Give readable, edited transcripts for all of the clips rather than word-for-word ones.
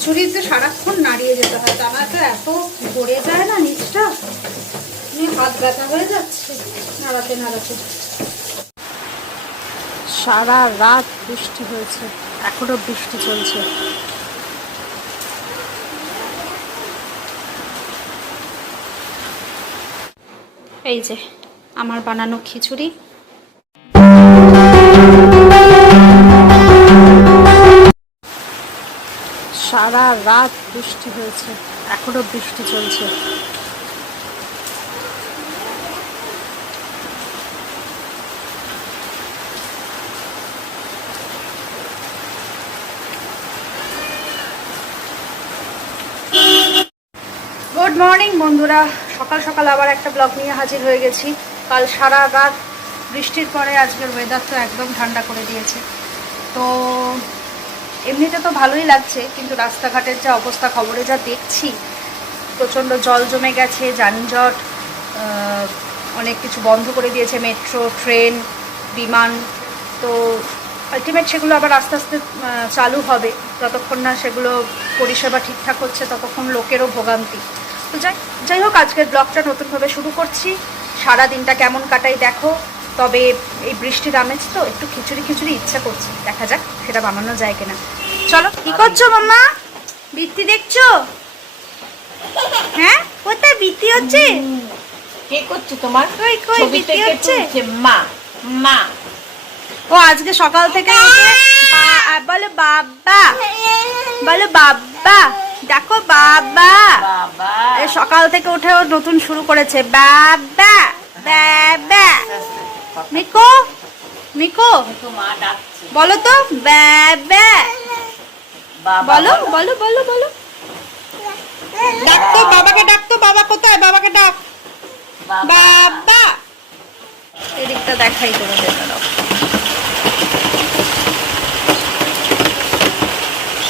খিচুড়িতে সারাক্ষণ নাড়িয়ে যেতে হয়, তা না তো এত পড়ে যায় না নিচটা, হাত ব্যথা হয়ে যাচ্ছে নাড়াতে নাড়াতে। সারা রাত বৃষ্টি হয়েছে, এখনো বৃষ্টি চলছে। এই যে আমার বানানো খিচুড়ি। সারা রাত বৃষ্টি হয়েছে, এখনো বৃষ্টি চলছে। গুড মর্নিং বন্ধুরা, সকাল সকাল আবার একটা ব্লগ নিয়ে হাজির হয়ে গেছি। কাল সারা রাত বৃষ্টির পরে আজকের ওয়েদার তো একদম ঠান্ডা করে দিয়েছে। তো এমনিতে তো ভালোই লাগছে, কিন্তু রাস্তাঘাটের যা অবস্থা খবরে যা দেখছি, প্রচণ্ড জল জমে গেছে, যানজট, অনেক কিছু বন্ধ করে দিয়েছে, মেট্রো, ট্রেন, বিমান। তো আলটিমেট সেগুলো আবার আস্তে আস্তে চালু হবে। যতক্ষণ না সেগুলো পরিষেবা ঠিকঠাক হচ্ছে ততক্ষণ লোকেরও ভোগান্তি। তো যাই হোক, আজকের ব্লগটা নতুনভাবে শুরু করছি। সারা দিনটা কেমন কাটাই দেখো। তবে এই বৃষ্টির আমেজ তো একটু খিচুড়ি খিচুড়ি ইচ্ছা করছে, দেখা যাক সেটা বানানো যায় কিনা। চলো। কি করছো মাম্মা? বৃত্তি দেখছো? হ্যাঁ, কোথায় বৃত্তি হচ্ছে? কে করছে তোমার? কই বৃত্তি হচ্ছে? মা মা। ও আজকে সকাল থেকে বলো বাবা, বলো বাবা, দেখো বাবা। সকাল থেকে উঠে ও নতুন শুরু করেছে, বাবা বাবা। মিকো মিকো বলো তো, বাবা বলো বলো বলো বলো। ডাকতো বাবাকে, ডাকতো বাবা কোথায়? বাবাকে ডাক, বাবা। এদিকটা দেখাই তোমাদের।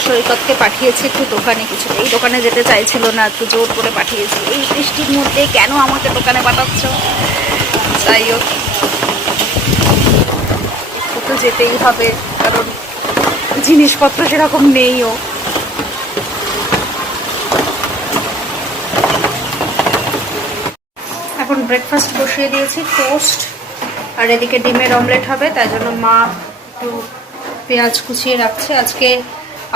সৈকতকে পাঠিয়েছি একটু দোকানে, কিছু এই দোকানে যেতে চাইছিল না, একটু জোর করে পাঠিয়েছি। এই বৃষ্টির মধ্যে কেন আমাকে দোকানে পাঠাচ্ছ? যাই হোক, একটু তো যেতেই হবে, কারণ জিনিসপত্র সেরকম নেইও। এখন ব্রেকফাস্ট বসিয়ে দিয়েছি, টোস্ট আর এদিকে ডিমের অমলেট হবে। তাই জন্য মা একটু পেঁয়াজ কুচিয়ে রাখছে। আজকে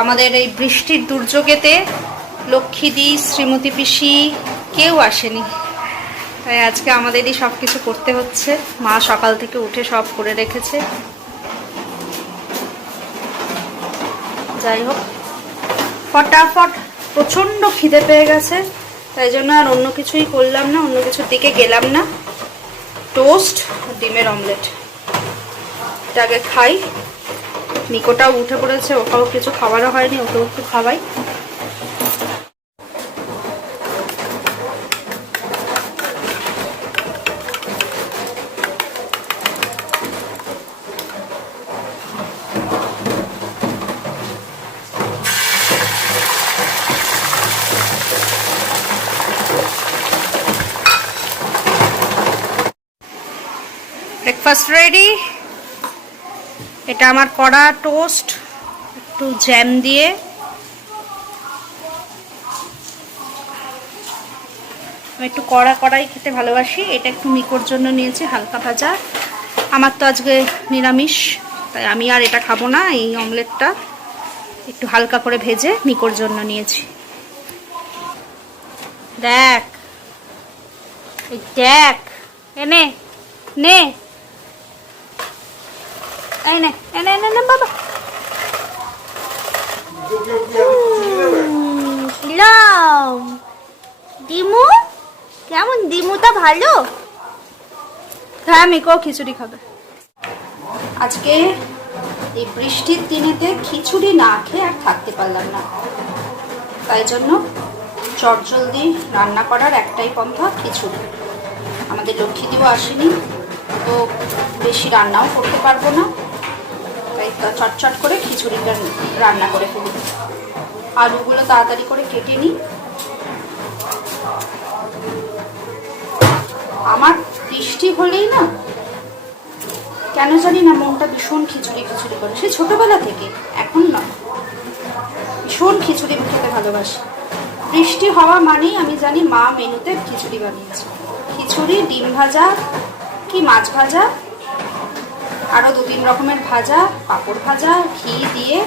আমাদের এই বৃষ্টির দুর্যোগেতে লক্ষ্মীদি, শ্রীমতী পিসি কেউ আসেনি, তাই আজকে আমাদেরই সব কিছু করতে হচ্ছে। মা সকাল থেকে উঠে সব করে রেখেছে। যাই হোক, ফটাফট প্রচণ্ড খিদে পেয়ে গেছে, তাই জন্য আর অন্য কিছুই করলাম না, অন্য কিছুর দিকে গেলাম না। টোস্ট ডিমের অমলেট এটা আগে খাই। নিকোটাও উঠে পড়েছে, ওকেও কিছু খাওয়ারও হয়নি, ওকেও একটু খাওয়াই। Breakfast ready. এটা আমার কড়া টোস্ট, একটু জ্যাম দিয়ে। আমি একটু কড়াই খেতে ভালোবাসি। এটা একটু মিকোর জন্য নিয়েছি, হালকা ভাজা। আমার তো আজকে নিরামিষ, তাই আমি আর এটা খাবো না। এই অমলেটটা একটু হালকা করে ভেজে মিকোর জন্য নিয়েছি। দেখ এই দেখ, এনে নে, এই নে, এনে এনে নে বাবা। দিমু কেমন? দিমুটা ভালো। হ্যাঁ, মিকো খিচুড়ি খাবে আজকে। এই বৃষ্টির দিনেতে খিচুড়ি না খেয়ে আর থাকতে পারলাম না, তাই জন্য চটজলদি রান্না করার একটাই পন্থা, খিচুড়ি। আমাদের লক্ষ্মীদিও আসেনি, তো বেশি রান্নাও করতে পারবো না, তাই চটচট করে খিচুড়িটা রান্না করে ফেলি। আলুগুলো তাড়াতাড়ি করে কেটে নিই। আমার বৃষ্টি হলেই না কেন জানি না মনটা ভীষণ খিচুড়ি খিচুড়ি করে, সে ছোটবেলা থেকে, এখন না। ভীষণ খিচুড়ি খেতে ভালোবাসি। বৃষ্টি হওয়া মানেই আমি জানি মা মেনুতে খিচুড়ি বানিয়েছে। খিচুড়ি, ডিম ভাজা কি মাছ ভাজা, আরও 2-3 রকমের ভাজা, পাঁপড় ভাজা, ঘি দিয়ে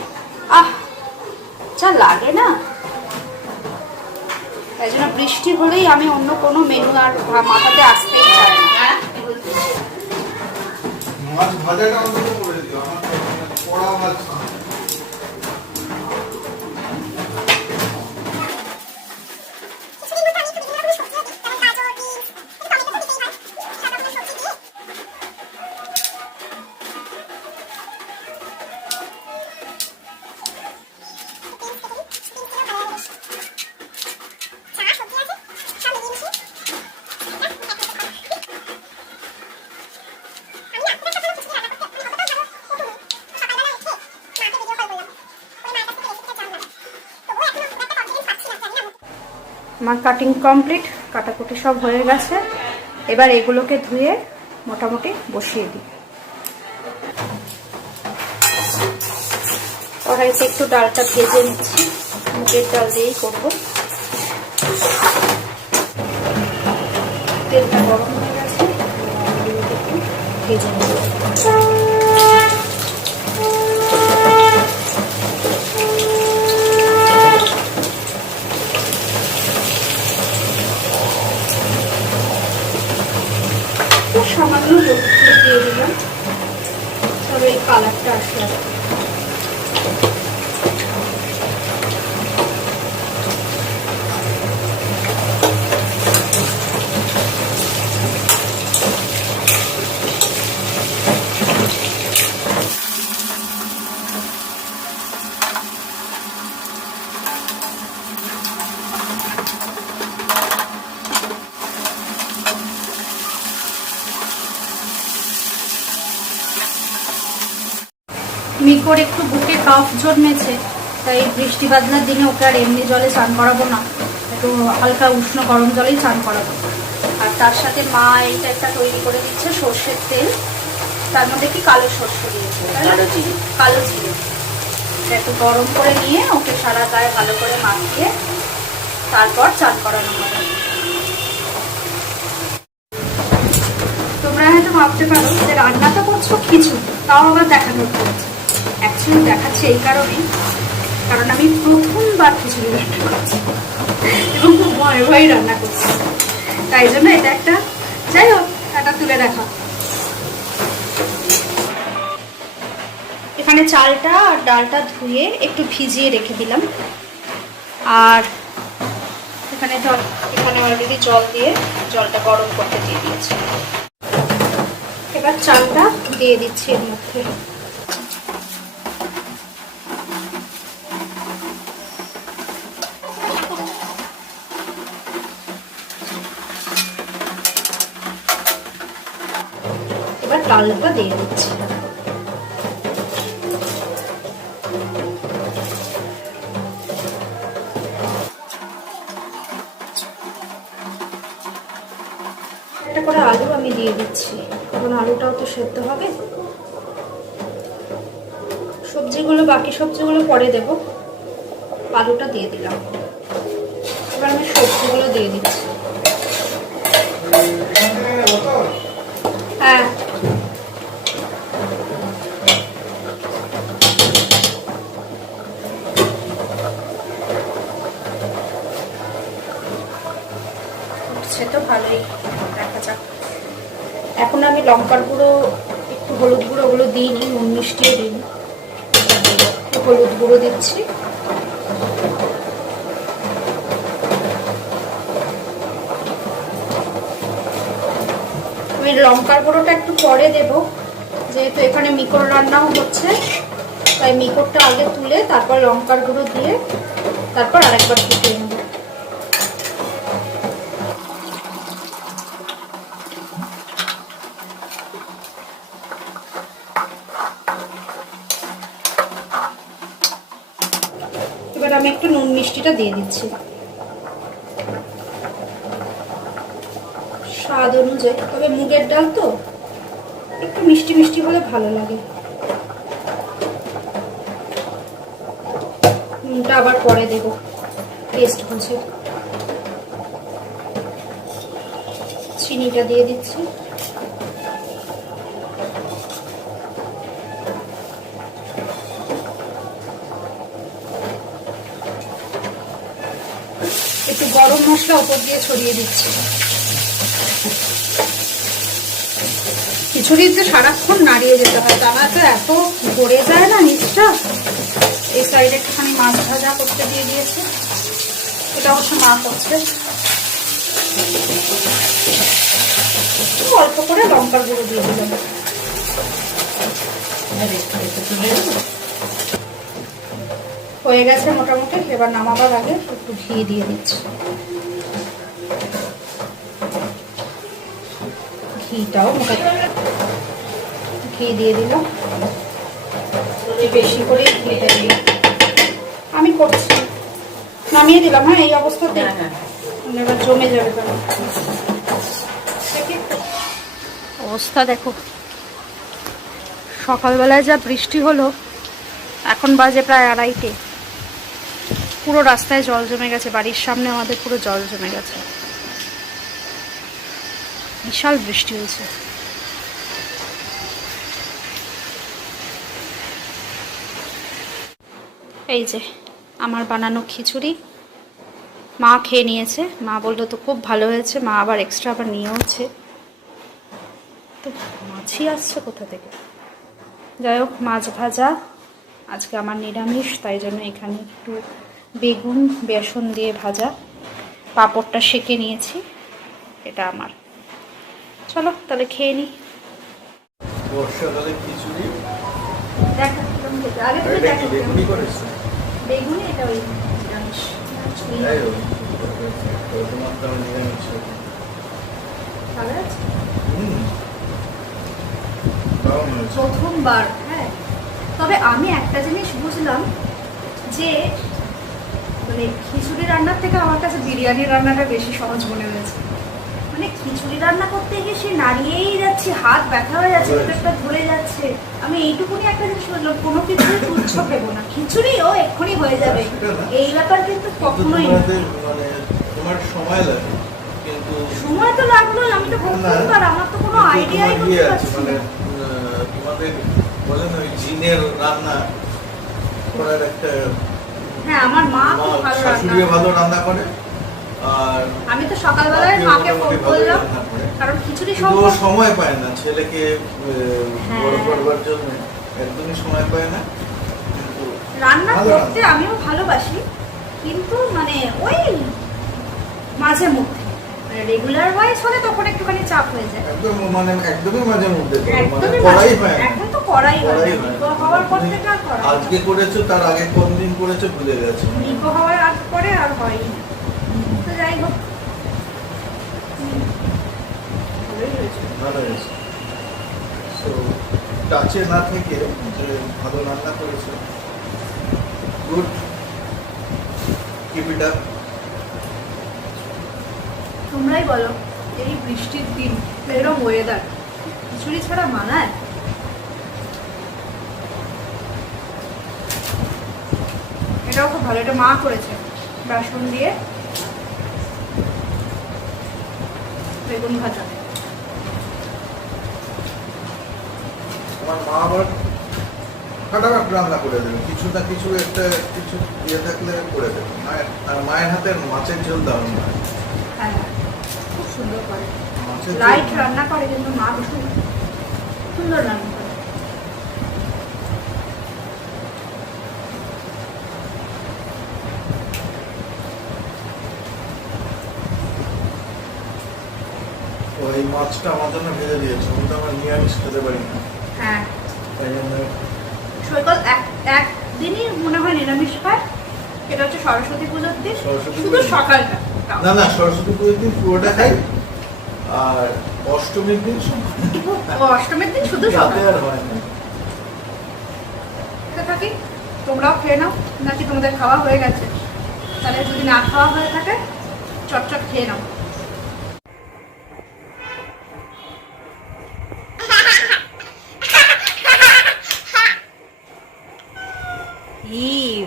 যা লাগে না। তাই জন্য বৃষ্টি হলেই আমি অন্য কোনো মেনু আর মাথাতে আসতেই চাই না। মাছ ভাজাটা অন্তত করে দিও, আমার পোড়া মাছ না। আমার কাটিং কমপ্লিট, কাটাকুটি সব হয়ে গেছে। এবার এগুলোকে ধুয়ে মোটামুটি বসিয়ে দিই। কড়াইতে একটু ডালটা ভেজে নিচ্ছি, মুগের ডাল দিয়েই করবো। তেলটা গরম হয়ে গেছে, একটু ভেজে নেব। সামান্য হলুদ দিয়ে দিলাম, তবে এই কালারটা আসলে। মিকোর একটু বুকে কাফ জন্মেছে, তাই বৃষ্টি বাদলার দিনে ওকে আর এমনি জলে স্নান করাবো না, একটু হালকা উষ্ণ গরম জলেই স্নান করাবো। আর তার সাথে মা এইটা একটা তৈরি করে দিচ্ছে সর্ষের তেল, তার মধ্যে কি কালো সর্ষে দিয়েছে, কালো জিরে। একটু গরম করে নিয়ে ওকে সারা গায়ে ভালো করে মাখিয়ে তারপর স্নান করানো হবে। তোমরা হয়তো ভাবতে পারো যে রান্না তো করছো খিচুড়ি, তাও আবার দেখানোর করছে। অ্যাকচুয়ালি দেখাচ্ছে এই কারণে, কারণ আমি প্রথমবার খিচুড়ি রান্না করছি এবং খুব ভয়ে ভয়ে রান্না করছি, তাই জন্য এটা একটা, যাই হোক, এটা তুলে দেখা। এখানে চালটা আর ডালটা ধুয়ে একটু ভিজিয়ে রেখে দিলাম, আর এখানে অলরেডি জল দিয়ে জলটা গরম করতে দিয়ে দিয়েছি। এবার চালটা দিয়ে দিচ্ছি এর মধ্যে। এবার ডালটা দিয়ে দিচ্ছি। একটা করে আলু আমি দিয়ে দিচ্ছি, কারণ আলুটাও তো সেদ্ধ হবে। সবজিগুলো, বাকি সবজিগুলো পরে দেব, আলুটা দিয়ে দিলাম। এবার আমি সবজিগুলো দিয়ে দিচ্ছি। হ্যাঁ, উঠছে তো ভালোই, দেখা যাক। এখন আমি লঙ্কার গুঁড়ো, একটু হলুদ গুঁড়ো, ওগুলো দিইনি, নুন মিষ্টিও দিইনি, একটু হলুদ গুঁড়ো দিচ্ছি। আমি লঙ্কার গুঁড়োটা একটু পরে দেব, যেহেতু এখানে মিকর রান্নাও হচ্ছে, তাই মিকরটা আগে তুলে তারপর লঙ্কার গুঁড়ো দিয়ে তারপর আরেকবার ফুটিয়ে নেব। এবার আমি একটু নুন মিষ্টিটা দিয়ে দিচ্ছি স্বাদ অনুযায়ী, তবে মুগের ডাল তো একটু মিষ্টি মিষ্টি হলে ভালো লাগে। নুনটা আবার পরে দেবো, টেস্ট বুঝে। চিনিটা দিয়ে দিচ্ছি। একটু গরম মশলা উপর দিয়ে ছড়িয়ে দিচ্ছি। খিচুড়িতে সারাক্ষণ নাড়িয়ে যেতে হয়, তা না তো এত ভরে যায় না নিচটা। এই সাইডে একটুখানি মাছ ভাজা করতে দিয়ে দিয়েছে, এটা অবশ্য মা করছে। অল্প করে লঙ্কার গুঁড়ো দিয়ে দিলাম। হয়ে গেছে মোটামুটি, এবার নামাবার আগে একটু ঘি দিয়ে দিচ্ছি। ঘিটাও ঘি দিয়ে দিলাম, বেশি করে ঘিটা দিলাম। আমি করছি, নামিয়ে দিলাম। হ্যাঁ, এই অবস্থাতে এবার জমে যাবে। অবস্থা দেখো, সকালবেলায় যা বৃষ্টি হলো, এখন বাজে প্রায় 2:30। পুরো রাস্তায় জল জমে গেছে, বাড়ির সামনে আমাদের পুরো জল জমে গেছে। বিশাল বৃষ্টি হয়েছে। এই যে আমার বানানো খিচুড়ি, মা খেয়ে নিয়েছে। মা বললো তো খুব ভালো হয়েছে। মা আবার এক্সট্রা আবার নিয়েওছে। তো মাছই আসছে কোথা থেকে? যাই হোক, মাছ ভাজা আজকে আমার নিরামিষ, তাই জন্য এখানে একটু বেগুন বেসন দিয়ে ভাজা, পাঁপড়টা সেঁকে নিয়েছি। এটা আমার। চলো তাহলে খেয়ে নিই। বর্ষাকালে খিচুড়ি। দেখো কিরকম খেতে। আগে তুমি এটা কি দেখো বেগুনি করেছো? বেগুনি, এটা ওই নিরামিষ। তাই তো? তোমার তো আমি নিরামিষ। ভালো আছে? দারুণ হয়েছে। প্রথমবার। হ্যাঁ, তবে আমি একটা জিনিস বুঝলাম যে মানে খিচুড়ি রান্নার থেকে আমার কাছে বিরিয়ানি রান্নাটা বেশি সহজ মনে হয়েছে। মানে খিচুড়ি রান্না করতে গিয়ে সে নাড়িয়েই যাচ্ছে, হাত ব্যথা হয়ে যাচ্ছে, পেটটা ধরে যাচ্ছে। আমি এইটুকুনি একটা জিনিস বুঝলাম, কোনো কিছুই তুচ্ছ ভেবো না, খিচুড়িও এক্ষুনি হয়ে যাবে, এই ব্যাপার কিন্তু কখনোই না। মানে তোমার সময় লাগে, কিন্তু সময় তো লাগলোই। আমি তো প্রথমবার, আমার তো কোনো আইডিয়াই করতে পারছি মানে না। তোমাদের বলে না ওই জিনের রান্না করার একটা। হ্যাঁ, আমার মা খুব ভালো শাশুড়িও রান্না। ভালো রান্না করে, আর আমি তো সকালবেলায় মাকে ফোন করলাম, কারণ খিচুড়ি ও সময় পায় না ছেলেকে হ্যাঁ। বড় করবার জন্য, একদমই সময় পায় না। রান্না ভালো করতে রান্না। আমিও ভালোবাসি, কিন্তু মানে ওই মাঝে মধ্যে রেগুলার ওয়াইজ হলে তখন একটুখানি চাপ হয়ে যায়। একদম মানে একদমই মাঝে মধ্যে করো, মানে একদমই করাই মাঝে- হয় না। এখন তো করাই হয় করাই না। হয় না। নিকো হওয়ার পর থেকে আর করা হয় না। আজকে করেছো, তার আগে কোন দিন করেছো ভুলে গেছো। নিকো হওয়ার আগ পরে আর হয়ই না। তো যাই হোক, ভালোই হয়েছে। ভালো হয়েছে। তো টাচে না থেকে যে ভালো রান্না করেছো, গুড, কিপ ইট আপ। তোমরাই বলো, এই বৃষ্টির দিন এরকম ওয়েদার খিচুড়ি ছাড়া মানায়? এটাও খুব ভালো, এটা মা করেছে বেসন দিয়ে বেগুন ভাজা। আমার মা আবার ফাটাফাট রান্না করে দেবে, কিছু না কিছু একটা কিছু ইয়ে থাকলে করে দেবে। মায়ের আর মায়ের হাতের মাছের ঝোল দারুণ হয়। হ্যাঁ, খুব সুন্দর করে, মাছের ঝোল- লাইট রান্না করে, কিন্তু মা ভীষণ সুন্দর রান্না করে। ওই মাছটা আমার জন্য ভেজে দিয়েছে, আমি তো আমার নিরামিষ খেতে পারি না, হ্যাঁ, তাই জন্য সৈকত একদিনই মনে হয় নিরামিষ খায়, এটা হচ্ছে সরস্বতী পুজোর দিন, সরস্বতী শুধু পুজো। সকালটা। না না, সরস্বতী পুজোর দিন পুরোটা খাই, আর অষ্টমীর দিন ও অষ্টমীর দিন শুধু রাতে সকাল আর হয় না। খেতে থাকি। তোমরাও খেয়ে নাও, নাকি তোমাদের খাওয়া হয়ে গেছে? তাহলে যদি না খাওয়া হয়ে থাকে চটচট খেয়ে নাও।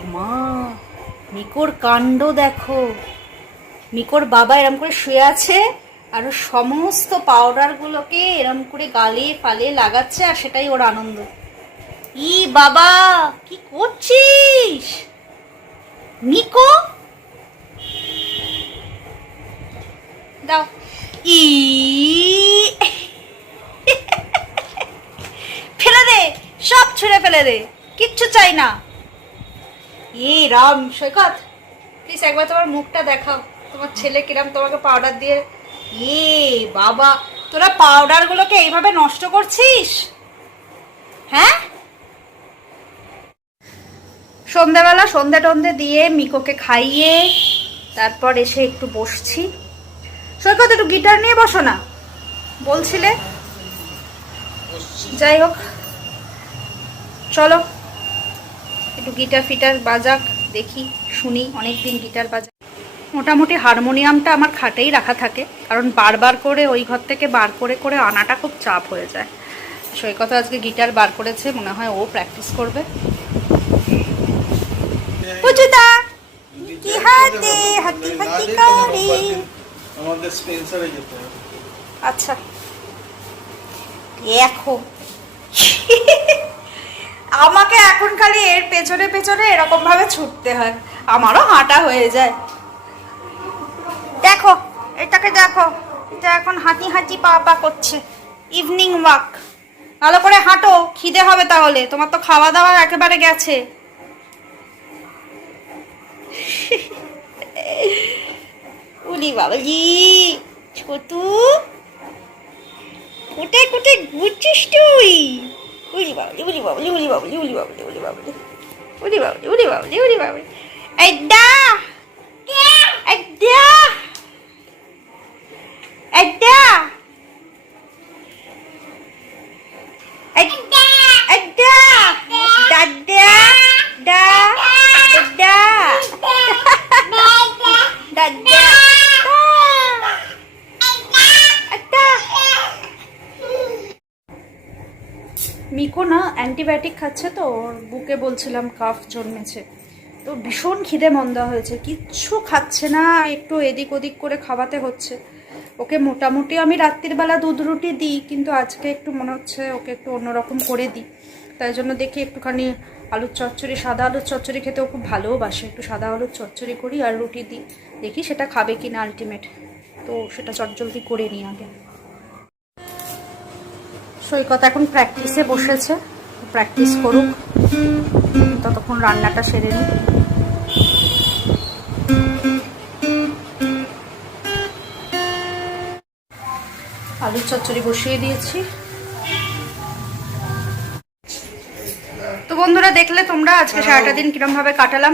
মা মিকোর কাণ্ড দেখো, মিকোর বাবা এরম করে শুয়ে আছে আর ও সমস্ত পাউডারগুলোকে এরম করে গালে ফালে লাগাচ্ছে আর সেটাই ওর আনন্দ। ই বাবা কি করছিস মিকো? দাও। ই ফেলে দে, সব ছুঁড়ে ফেলে দে, কিচ্ছু চাই না। এ রাম সৈকত, প্লিজ একবার তোমার মুখটা দেখাও, তোমার ছেলে কিরাম তোমাকে পাউডার দিয়ে। এ বাবা, তোরা পাউডারগুলোকে এইভাবে নষ্ট করছিস? হ্যাঁ, সন্ধ্যাবেলা সন্ধে টন্ধে দিয়ে মিকোকে খাইয়ে তারপর এসে একটু বসছি। সৈকত একটু গিটার নিয়ে বসো না বলছিলে। যাই হোক, চলো একটু গিটার ফিটার বাজাক, দেখি শুনি, অনেকদিন গিটার বাজাক। মোটামুটি হারমোনিয়ামটা আমার খাটেই রাখা থাকে, কারণ বারবার করে ওই ঘর থেকে বার করে করে আনাটা খুব চাপ হয়ে যায়। সৈকত আজকে গিটার বার করেছে, মনে হয় ও প্র্যাকটিস করবে। পুচুদা কি হাতে হাতি হাতি করে, আমাদের স্পেন্সারে যেতে হবে। আচ্ছা দেখো আমাকে এখন খালি এর পেছনে পেছনে এরকম ভাবে ছুটতে হয়, আমারও হাঁটা হয়ে যায়। দেখো এটাকে দেখো, এটা এখন হাঁটি হাঁটি পা পা করছে, ইভিনিং ওয়াক। ভালো করে হাঁটো, খিদে হবে তাহলে, তোমার তো খাওয়া দাওয়া একেবারে গেছে। উলি বাবাজি ছোটু, কোথায় কোথায় ঘুরছিস তুই? উলি বাবলি উলি বাবলি উলি বাবলি উলি বাবলি উলি বাবলি উলি বাবলি উলি বাবলি উলি বাবলি। আড্ডা আড্ডা আড্ডা আড্ডা আড্ডা দাদা দা দাদা দাদা মিকো না অ্যান্টিবায়োটিক খাচ্ছে, তো ওর বুকে বলছিলাম কাফ জন্মেছে, তো ভীষণ খিদে মন্দা হয়েছে, কিচ্ছু খাচ্ছে না, একটু এদিক ওদিক করে খাওয়াতে হচ্ছে ওকে। মোটামুটি আমি রাত্রির বেলা দুধ রুটি দিই, কিন্তু আজকে একটু মনে হচ্ছে ওকে একটু অন্যরকম করে দিই, তাই জন্য দেখি একটুখানি আলুর চচ্চড়ি, সাদা আলুর চচ্চড়ি খেতেও খুব ভালোবাসে, একটু সাদা আলুর চচ্চড়ি করি আর রুটি দিই, দেখি সেটা খাবে কি না আলটিমেট, তো সেটা চটজলদি করে নিই আগে। সৈকত এখন প্র্যাকটিসে বসেছে, প্র্যাকটিস করুক, ততক্ষণ রান্নাটা সেরে নিই। আলুর চচ্চড়ি বসিয়ে দিয়েছি। তো বন্ধুরা দেখলে তোমরা আজকে সারাটা দিন কিরমভাবে কাটালাম।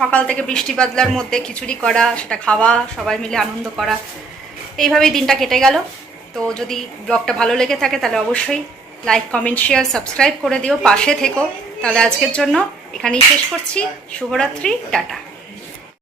সকাল থেকে বৃষ্টি বাদলার মধ্যে খিচুড়ি করা, সেটা খাওয়া, সবাই মিলে আনন্দ করা, এইভাবেই দিনটা কেটে গেল। তো যদি ব্লগটা ভালো লেগে থাকে তাহলে অবশ্যই লাইক কমেন্ট শেয়ার সাবস্ক্রাইব করে দিও, পাশে থেকো। তাহলে আজকের জন্য এখানেই শেষ করছি। শুভরাত্রি, টাটা।